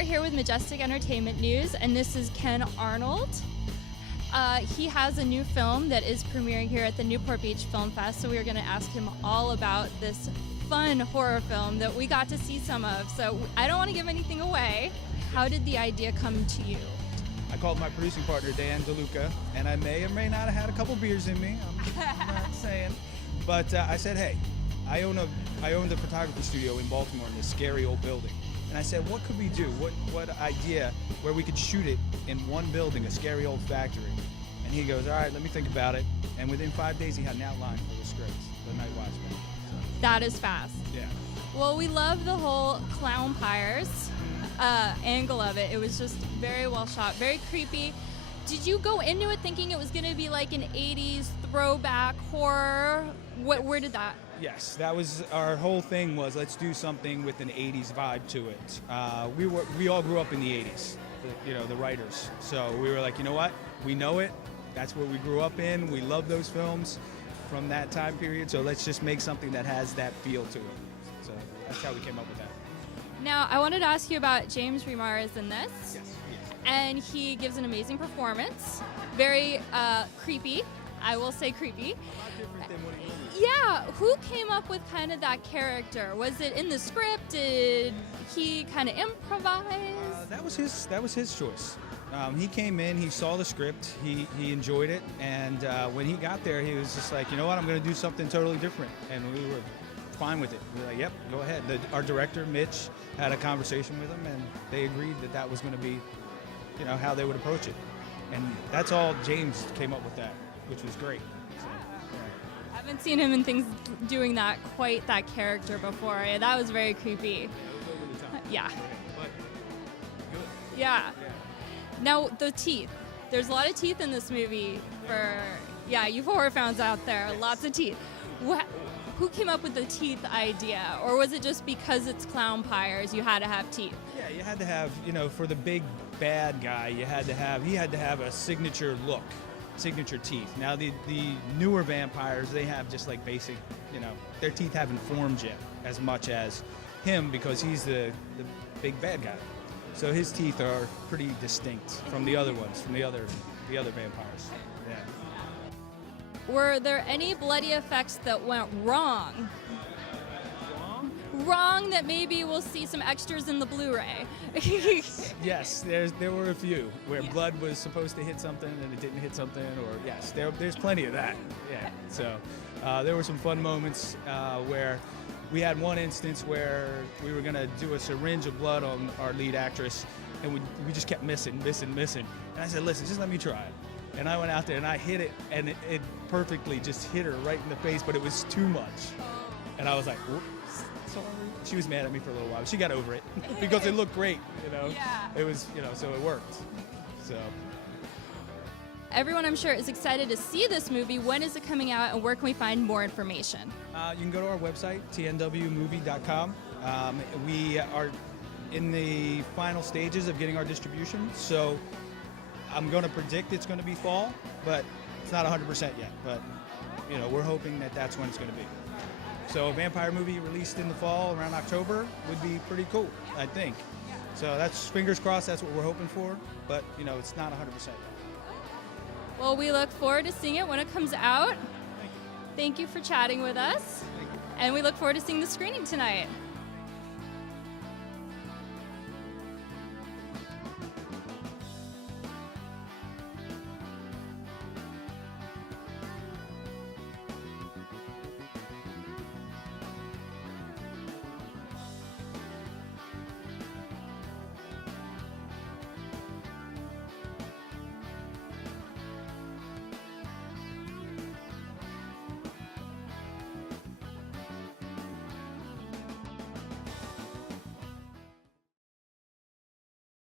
are here with Majestic Entertainment News, and this is Ken Arnold. He has a new film that is premiering here at the Newport Beach Film Fest, so we are going to ask him all about this fun horror film that we got to see some of. So I don't want to give anything away. How did the idea come to you? I called my producing partner, Dan DeLuca, and I may or may not have had a couple beers in me. I'm not saying. But I said, hey, I own the photography studio in Baltimore in this scary old building. And I said, what could we do? What idea where we could shoot it in one building, a scary old factory? And he goes, all right, let me think about it. And within 5 days, he had an outline for the script, the Night Watchmen. So. That is fast. Yeah. Well, we love the whole Clownpires angle of it. It was just very well shot, very creepy. Did you go into it thinking it was going to be like an 80s throwback horror? Where did that? Yes, that was our whole thing, was let's do something with an 80s vibe to it. We all grew up in the 80s, the writers. So we were like, you know what? We know it. That's what we grew up in. We love those films from that time period. So let's just make something that has that feel to it. So that's how we came up with that. Now, I wanted to ask you about James Remar is in this. Yes, yes. And he gives an amazing performance. Very creepy. I will say creepy. A lot different than what he normally does. Yeah, who came up with kind of that character? Was it in the script? Did he kind of improvise? That was his choice. He came in, he saw the script, he enjoyed it, and when he got there, he was just like, you know what, I'm going to do something totally different, and we were fine with it. We were like, yep, go ahead. Our director, Mitch, had a conversation with him, and they agreed that was going to be, how they would approach it, and that's all James came up with that, which was great. So, yeah. I haven't seen him in things doing that character before. Yeah, that was very creepy. Yeah. But good. Yeah. Now, the teeth. There's a lot of teeth in this movie for, you horror fans out there, lots of teeth. Who came up with the teeth idea? Or was it just because it's Clownpires, you had to have teeth? Yeah, you had to have, for the big bad guy, he had to have a signature look, signature teeth. Now, the newer vampires, they have just like basic, their teeth haven't formed yet as much as him, because he's the big bad guy. So his teeth are pretty distinct from the other ones, from the other vampires. Yeah. Were there any bloody effects that went wrong? Wrong that maybe we'll see some extras in the Blu-ray? Yes, there were a few where blood was supposed to hit something and it didn't hit something, or yes, there's plenty of that. Yeah. So there were some fun moments where we had one instance where we were gonna do a syringe of blood on our lead actress, and we just kept missing. And I said, listen, just let me try it. And I went out there and I hit it, and it perfectly just hit her right in the face, but it was too much. And I was like, whoops, sorry. She was mad at me for a little while. She got over it because it looked great, Yeah. It was, so it worked. So. Everyone, I'm sure, is excited to see this movie. When is it coming out, and where can we find more information? You can go to our website, tnwmovie.com. We are in the final stages of getting our distribution, so I'm going to predict it's going to be fall, but it's not 100% yet. But, we're hoping that's when it's going to be. So a vampire movie released in the fall, around October, would be pretty cool, I think. So that's, fingers crossed, that's what we're hoping for, but, it's not 100% yet. Well, we look forward to seeing it when it comes out. Thank you for chatting with us, and we look forward to seeing the screening tonight.